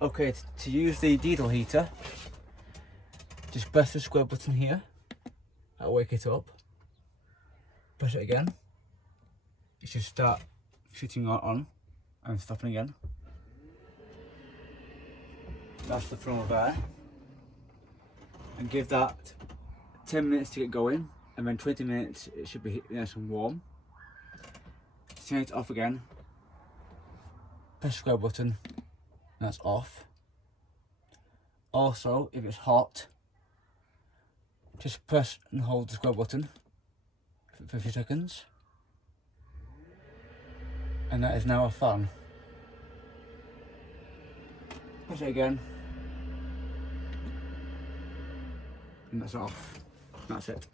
Okay, to use the diesel heater, just press the square button here. That'll wake it up. Press it again. It should start shooting on and stopping again. That's the front of air. And give that 10 minutes to get going, and then 20 minutes it should be nice and warm. Turn it off again. Press the square button, and that's off. Also, if it's hot, just press and hold the square button for 50 seconds. And that is now a fan. Press it again. And that's off. That's it.